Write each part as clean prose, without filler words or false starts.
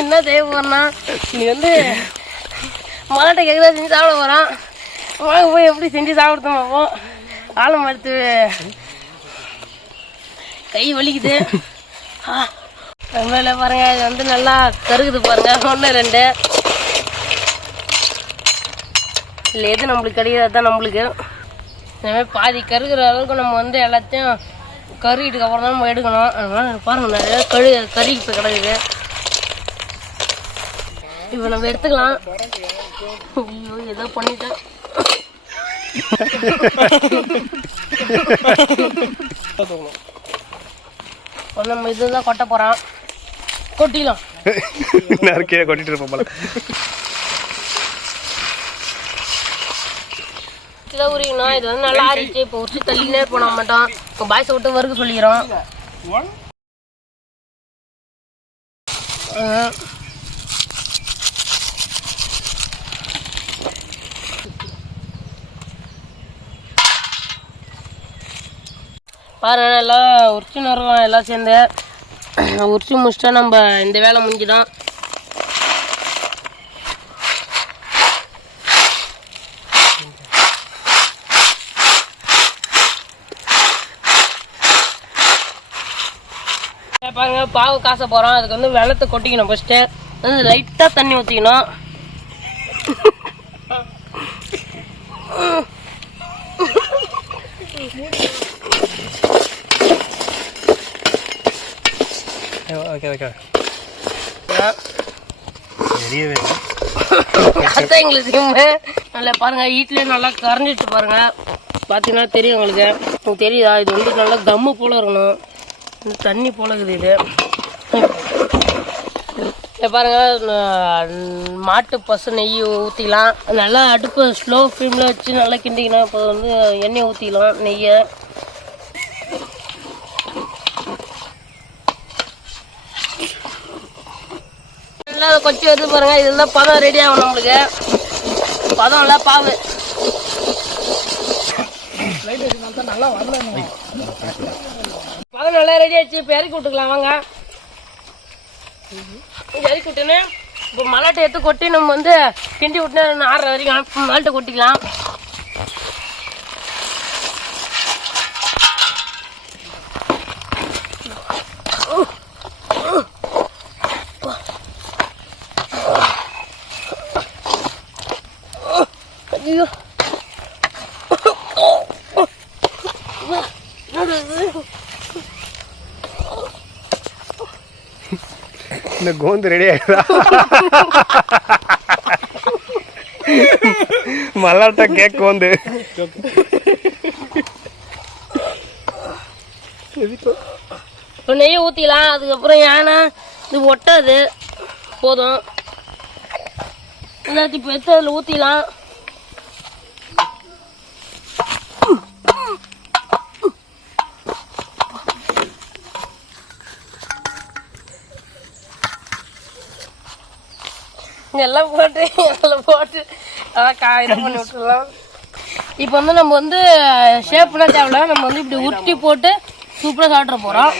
என்ன செய்ய போறா நீ வந்து மலாட்டை கேட்குதா செஞ்சு சாப்பிட போகிறான். வாங்க போய் எப்படி செஞ்சு சாப்பிடுத்தோம் பார்ப்போம். ஆழம் மறுத்து கை வலிக்குது. மேலே பாருங்க இது வந்து நல்லா கருகுது பாருங்க. 1 2 இல்லை எது நம்மளுக்கு கிடையாது தான் நம்மளுக்கு. இந்தமாதிரி பாதி கருகிற அளவுக்கு நம்ம வந்து எல்லாத்தையும் கருகிட்டுக்கு அப்புறம் தான் நம்ம எடுக்கணும். அதனால பாருங்க நிறைய கருகிட்டு கிடக்குது. இப்போ நம்ம எடுத்துக்கலாம். ஐயோ ஏதோ பண்ணிட்டேன். நம்ம இதுதான் கொட்ட போறோம். கொட்டிடலாம். நிறைய கொட்டிட்டு இருப்போம் போல. உரிக்கணும். இது வந்து நல்லா ஆறிச்சு. இப்போ உரிச்சு தள்ளினே போன மாட்டோம். இப்போ பாய்ஸை விட்டு வறுக்க சொல்லிக்கிறோம். பாருங்க எல்லாம் உரிச்சு நறுவோம். எல்லாம் சேர்ந்து உரிச்சு முடிச்சிட்டா நம்ம இந்த வேலை முடிஞ்சிடும். பாருங்க பாவு காசை போகிறோம். அதுக்கு வந்து வெள்ளத்தை கொட்டிக்கணும். ஃபஸ்ட்டு வந்து லைட்டாக தண்ணி ஊற்றிக்கணும். அதான் எங்களுக்கு நல்லா பாருங்க வீட்டிலே நல்லா கரைஞ்சிட்டு பாருங்க. பார்த்தீங்கன்னா தெரியும் உங்களுக்கு தெரியுதா? இது வந்து நல்லா கம்மு போல இருக்கணும். தண்ணி போலக்குது இது. பாருங்க மாட்டு பசு நெய் ஊற்றிக்கலாம். நல்லா அடுப்பு ஸ்லோ ஃப்ளேமில் வச்சு நல்லா கிண்டிக்கலாம். இப்போ வந்து எண்ணெய் ஊற்றிக்கலாம். நெய்யை நல்லா கொச்சி வருது பாருங்க. இதுதான் பதம் ரெடி ஆகணும் நம்மளுக்கு. பதம் இல்லை பாவு பதம் நல்லா ரெடி ஆச்சு. இப்போ இறக்கி விட்டுக்கலாம். வாங்க இறக்கி விட்டுன்னு இப்போ மலாட்டை எடுத்து கொட்டி நம்ம வந்து கிண்டி விட்டுனா ஆடுற வரைக்கும் மலாட்டை கொட்டிக்கலாம். ஐயோ இந்த கோந்து ரெடி ஆயிடுதா? மல்லாட்டை கேக் கோந்து இப்போ நெய்யை ஊற்றிக்கலாம். அதுக்கப்புறம் ஏன்னா இது ஒட்டாது. போதும் எல்லாத்தையும் இப்போ எடுத்து அதில் ஊற்றிக்கலாம். எல்லாம் போட்டு இது பண்ணி விட்டுருலாம். இப்போ வந்து நம்ம வந்து ஷேப்னா தேவையில்ல. நம்ம வந்து இப்படி உருட்டி போட்டு சூப்பராக சாப்பிட போகிறோம்.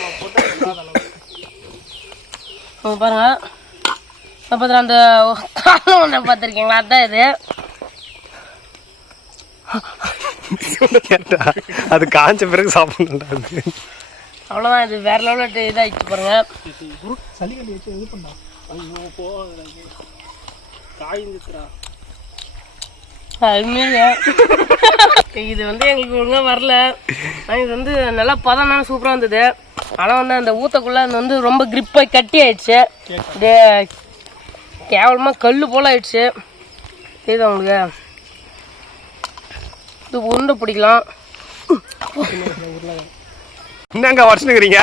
பாருங்க அப்போ அந்த காலம் ஒன்றை பார்த்துருக்கீங்களா? அதுதான் இது. அது காஞ்ச பிறகு சாப்பிடணும். அவ்வளோதான். இது வேற லெவலில் இதாகிடுச்சு பாருங்க. இது வந்து எங்களுக்கு ஒழுங்காக வரல. இது வந்து நல்லா பதம்னா சூப்பராக இருந்தது. ஆனால் வந்து அந்த ஊற்றக்குள்ளே அது வந்து ரொம்ப கிரிப்பாக கட்டி ஆயிடுச்சு. இதே கேவலமாக கல் போல் ஆயிடுச்சு. இது உங்களுக்கு இது உருண்டை பிடிக்கலாம். என்னங்க வச்சுக்கிறீங்க?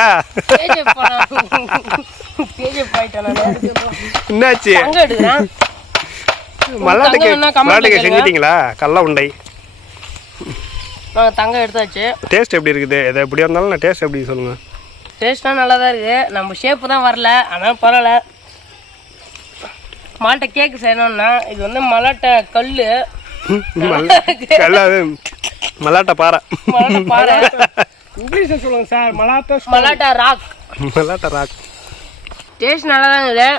என்னாச்சு? மல்லாட்டை செஞ்சிட்டீங்களா? கல்ல உண்டை தங்கம் எடுத்தாச்சு. டேஸ்ட் எப்படி இருக்குது? எதை எப்படியா இருந்தாலும் நான் டேஸ்ட் எப்படி சொல்லுங்க. டேஸ்ட்லாம் நல்லா தான் இருக்குது. நம்ம ஷேப்பு தான் வரல. ஆனால் பரவாயில்ல. மல்லாட்டை கேக்கு செய்யணும்னா இது வந்து மல்லாட்டை கல் மல்லாட்டை பாறை. இங்கிலீஷில் சொல்லுங்கள் சார். மலாட்டா ராக். மலாட்டா ராக். டேஸ்ட் நல்லா தான் இருக்குது.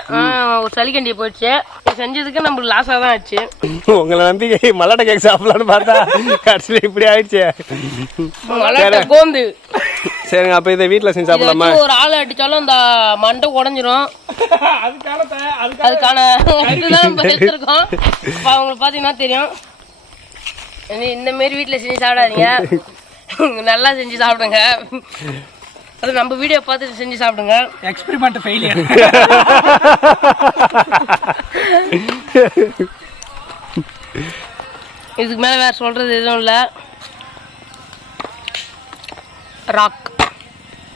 ஒரு சளிக்கண்டி போயிடுச்சு. செஞ்சதுக்கு நம்மளுக்கு லாஸாக தான் ஆச்சு. உங்களை நம்பி மலாட்டா கேக் சாப்பிடலான்னு பார்த்தா கடைசியில் இப்படி ஆயிடுச்சு. மலாட்டா கோந்து. சரிங்க, அப்போ இதை வீட்டில் செஞ்சு சாப்பிடலாமா? ஒரு ஆள் அடித்தாலும் அந்த மண்டை உடஞ்சிரும். அதுக்கான இதுதான் எடுத்துருக்கோம். இப்போ அவங்களுக்கு பார்த்தீங்கன்னா தெரியும். இந்த மாரி வீட்டில் செஞ்சு சாப்பிடாதீங்க, நல்லா செஞ்சு சாப்பிடுங்க. அது நம்ம வீடியோ பார்த்து செஞ்சு சாப்பிடுங்க. Experiment failure. இதுக்கு மேலே வேறு சொல்கிறது எதுவும் இல்லை. ராக்.